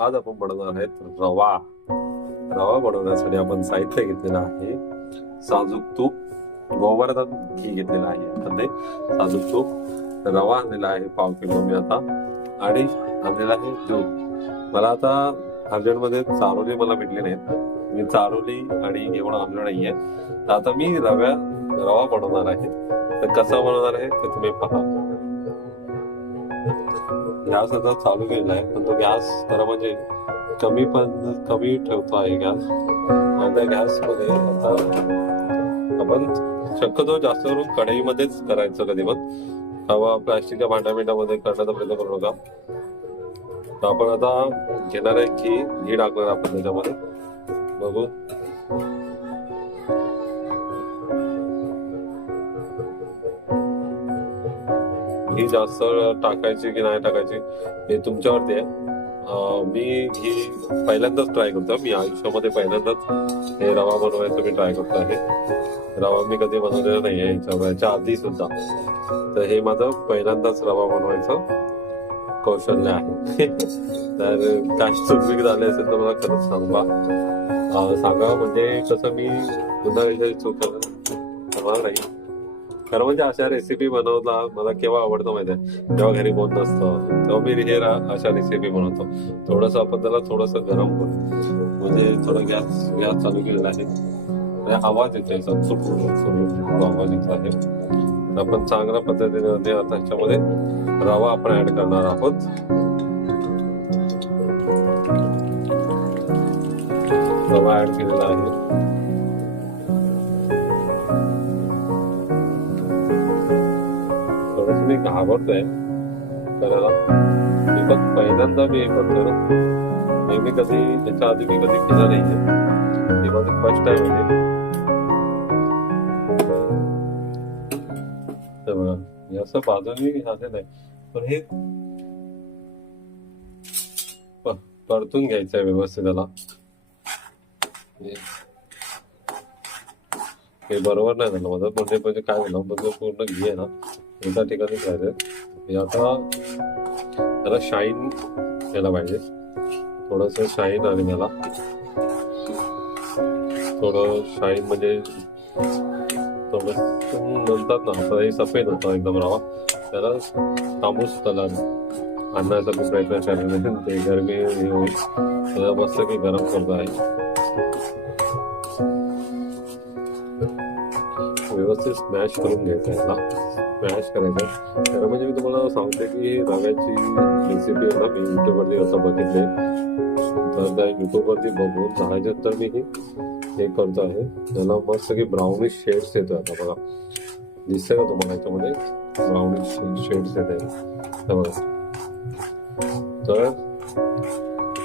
आज आपण बनवणार आहेत रवा. रवा बनवण्यासाठी आपण साहित्य घेतलेलं आहे साजूक तूप, गोवर्धन घी घेतलेलं आहे मध्ये, साजूक तूप, रवा आणलेला आहे 1/2 किलो मी आता, आणि आणलेला आहे दूध. मला आता अर्जंटमध्ये चारोली मला भेटली नाहीत, मी चारोली आणि घेऊन आणलं नाहीये. तर आता मी रवा बनवणार आहे. तर कसा बनवणार आहे ते तुम्ही पहा. गॅस आता चालू केलेला आहे, पण तो गॅस खरं म्हणजे कमी ठेवतो आहे गॅस. त्या गॅस मध्ये आता आपण शक्यतो जास्त करून कढईमध्येच करायचं कधी पण, किंवा प्लास्टिकच्या भांड्यामध्ये करण्याचा प्रयत्न करू नका. तर आपण आता घेणार आहे घी टाकणार आपण त्याच्यामध्ये. बघू घी जास्त टाकायची की नाही टाकायची हे तुमच्यावरती आहे. मी घी पहिल्यांदाच ट्राय करतो. मी आयुष्यामध्ये पहिल्यांदाच हे रवा बनवायचं मी ट्राय करतो आहे. रवा मी कधी बनवलेला नाही आहे याच्या आधी सुद्धा. तर हे माझं पहिल्यांदाच रवा बनवायचं कौशल्य आहे. तर काही चुकबिक झाले असेल तर मला खरंच सांगा, म्हणजे कसं मी पुन्हा याच्या चूक करणार नाही. खरं म्हणजे अशा रेसिपी बनवला मला केव्हा आवडतं माहिती आहे, जेव्हा घरी कोण नसतं तेव्हा मी हे अशा रेसिपी बनवतो. थोडंसं आपण त्याला थोडंसं गरम करू, म्हणजे थोडं गॅस चालू केलेला आहे, आवाज येतो याचा आवाज येतो आहे. आपण चांगल्या पद्धतीने आता ह्याच्यामध्ये रवा आपण ऍड करणार आहोत. रवा ऍड केलेला आहे. मी घाबरतोय करायला, मी पण पहिल्यांदा मी हे करतोय ना. मी कधी त्याच्या आधी मी कधी केलं नाहीये, हे माझं फर्स्ट टाइम आहे. तर बघा हे असं बाजूनी झालेलं आहे, पण हे परतून घ्यायचं आहे व्यवस्थित त्याला. हे बरोबर नाही झालं माझं, म्हणजे काय झालं म्हणजे पूर्ण घी आहे ना एका ठिकाणी राहिले. आता त्याला शाईन यायला पाहिजे, थोडस शाईन आले मला. थोडं शाईन म्हणजे थोडं म्हणतात ना, आता हे सफेद होतं एकदम रवा, त्याला तांबूस त्याला आणण्याचा खूप प्रयत्न केला. ते गरमी हे होईल त्याला मस्त की गरम करतो आहे. व्यवस्थित स्मॅश करून घ्यायचं आहे याला, स्मॅश करायचं. खरं म्हणजे मी तुम्हाला सांगते की रव्याची रेसिपी आहे ना, मी युट्यूबवरती असं बघितले, तर त्या युट्यूबवरती बघून झाल्यानंतर मी हे करतो आहे. त्याला मस्त सगळी ब्राउनिश शेड्स येतोय. आता बघा दिसतंय का तुम्हाला याच्यामध्ये ब्राउनिश शेड्स येत आहे बघा. तर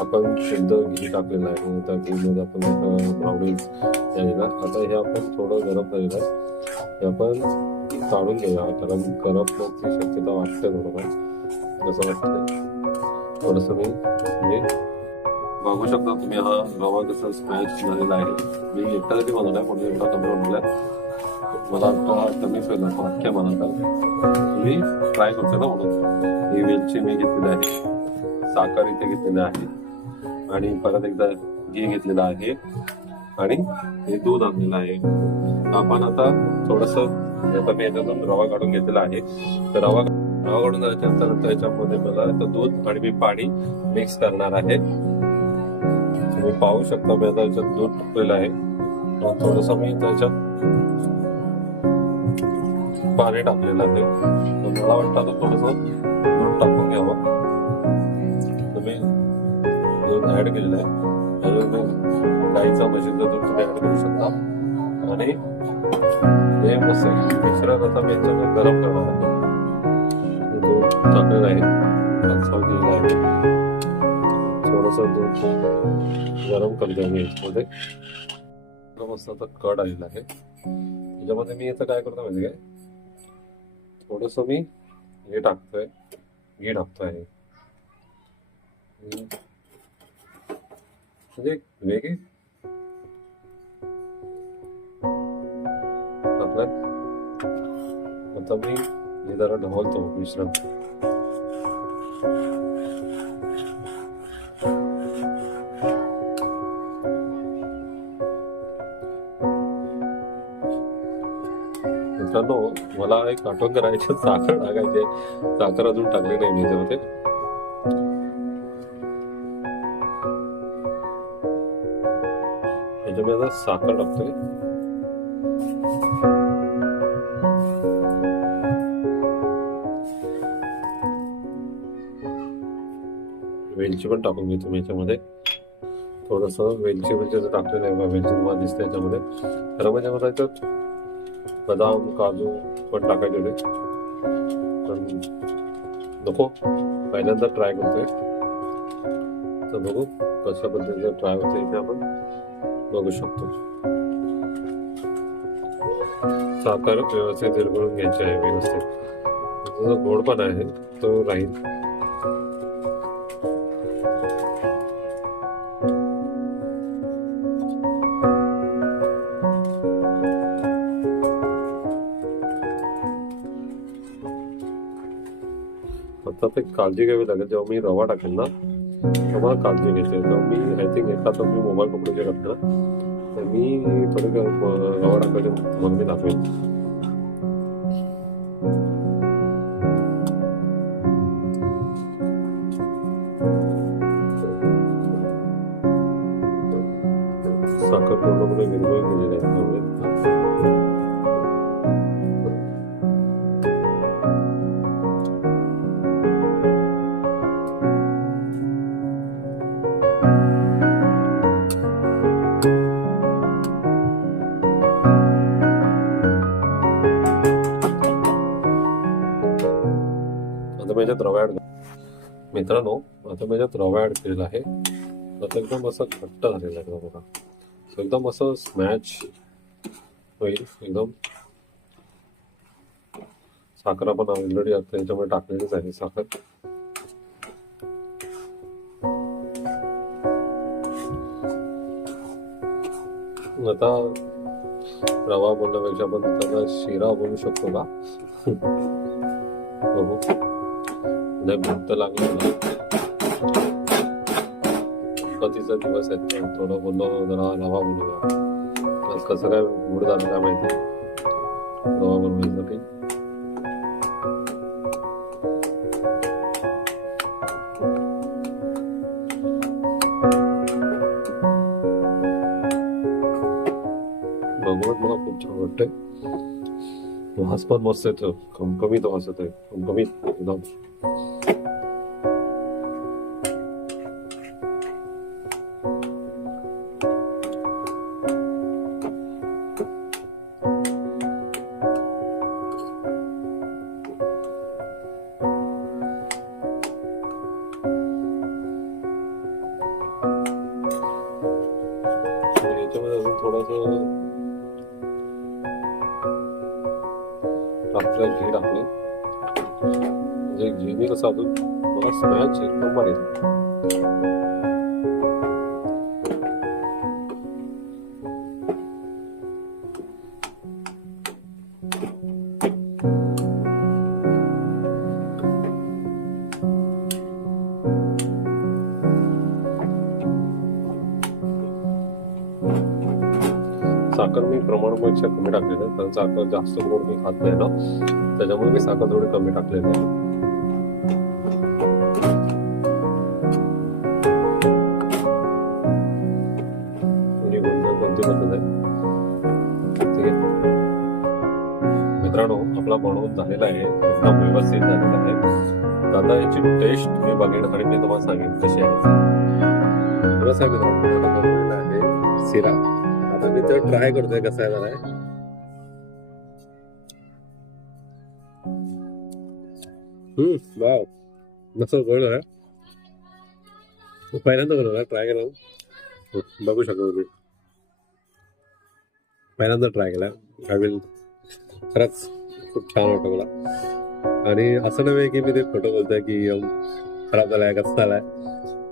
आपण शुद्ध घी टाकलेलं आहे, त्या घीमध्ये आपण ब्राउनिश झालेला. आता हे आपण थोडं गरम झालेलं आहे, हे आपण काढून घेऊया, कारण करपण्याची शक्यता वाटते थोडंफार असं वाटतंय. थोडंसं मी बघू शकता तुम्ही हा रवा कसा स्मॅश झालेला आहे. मी एकट्यासाठी बनवलाय, म्हणून एवढा कमी बनवलाय. मला हा कमीच होईल असं वाटतंय मला. तर मी ट्राय करतो ना म्हणून. ही वेलची मी घेतलेली आहे, साखर इथे घेतलेली आहे, आणि परत एकदा घी घेतलेलं आहे, आणि हे दूध आणलेलं आहे. आपण आता थोडस आता मी याच्यातून रवा काढून घेतलेला आहे. तर रवा काढून झाल्यानंतर त्याच्यामध्ये मला दूध आणि मी पाणी मिक्स करणार आहे. तुम्ही पाहू शकता मी आता याच्यात दूध टाकलेलं आहे. थोडस मी त्याच्यात पाणी टाकलेलं आहे. मला वाटतं आता थोडस दूध टाकून घ्यावं. तुम्ही दूध ऍड केलेलं आहे, गाईचं म्हशीचं दूध तुम्ही ऍड करू शकता. आणि हे मस्त मिश्रण आता मी याच्यामध्ये गरम करणार आहे. दूध टाकलेलं आहे, दिलेलं आहे, थोडस दूध गरम करतोय मी याच्यामध्ये. मस्त आता कड आलेला आहे. त्याच्यामध्ये मी आता काय करतो माहिती काय, थोडस मी हे टाकतोय, घी टाकतोय. म्हणजे वेगळी आता मी हे जरा ढवळतो मिश्रण. मित्रांनो, मला एक आठवण करायची, साखर टाकायची. साखर अजून टाकली नाही मी याच्यामध्ये. याच्यामध्ये आता साखर टाकतोय. वेलची पण टाकून घेतो मी याच्यामध्ये. थोडस वेलची टाकलेलं आहे. वेलची तुम्हाला दिसते याच्यामध्ये. खरं म्हणजे मला याच्यात बदाम काजू पण टाकायचे होते, पण नको, पहिल्यांदा ट्राय करतोय. तर बघू कशा पद्धतीने ट्राय होते इथे आपण बघू शकतो. साखर व्यवस्थित विरघळून घ्यायची आहे. व्यवस्थित जो गोडपणा आहे तो राहील. आता ते काळजी घ्यावी लागेल. जेव्हा मी रवा टाकेल ना तेव्हा काळजी घ्यायची. तेव्हा मी आय थिंक एखादा मी मोबाईल पकडू शकत ना, तर मी थोडं रवा टाकायचे म्हणून मी दाखवेन. साखर पूर्णपणे विरघळून गेलेली आहे त्यामुळे. आता मी याच्यात रवा ऍड मित्रांनो, आता मी याच्यात रवा ऍड केलेला आहे. आता एकदम असं घट्ट झालेलं आहे बघा. एकदम असं स्मॅच होईल एकदम. साखर आपण ऑलरेडी आता याच्यामध्ये टाकलेलीच आहे साखर. आता रवा बोलण्यापेक्षा आपण त्याला शिरा बोलू शकतो का? बघू. नाही भूक तर लागली मला. गणपतीचा दिवस आहे, थोडं बोललो जरा रवा बनवूया. आज कसं काय मूड झालं काय माहिती रवा बनवण्यासाठी. बघून मला खूप छान वाटतंय. वास पण मस्त येतो, खमखमीत वास येतोय, खमखमीत एकदम. याच्यामध्ये अजून थोडस आपलं घी टाकले म्हणजे घीने कसं अजून मला स्मॅच एकदम भारी. साखर मी प्रमाणापेक्षा कमी टाकलेलं आहे, कारण साखर जास्त गोड मी खात नाही ना, त्याच्यामुळे मी साखर थोडी कमी टाकलेली आहे. कोणती पद्धत आहे ठीक आहे मित्रांनो. आपला बनवून झालेला आहे, एकदम व्यवस्थित झालेला आहे. आता याची टेस्ट मी बघेन आणि मी तुम्हाला सांगेन कशी आहे. बस आहे मित्रांनो, बनवलेला आहे शिरा. आता मी तर ट्राय करतोय कसा आहे जरा. वाव, मस्त गोड आहे. पहिल्यांदा बनवला, ट्राय केला, बघू शकतो तुम्ही. पहिल्यांदा ट्राय केला. I will. खरंच खूप छान वाटतं मला. आणि असं नव्हे की मी ते खोटं बोलतोय की खराब झालाय कसा झालाय,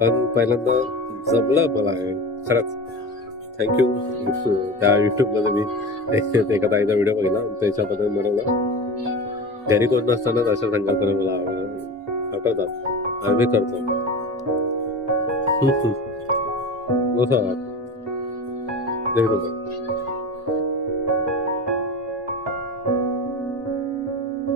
पण पहिल्यांदा जमलं मला हे खरंच. थँक्यू. त्या युट्यूबला मी एका ताईचा व्हिडिओ बघितला, त्याच्या पद्धतीने बनवला. घरी कोण नसताना अशा संकल्पना मला आठवतात आणि मी करतो. बसा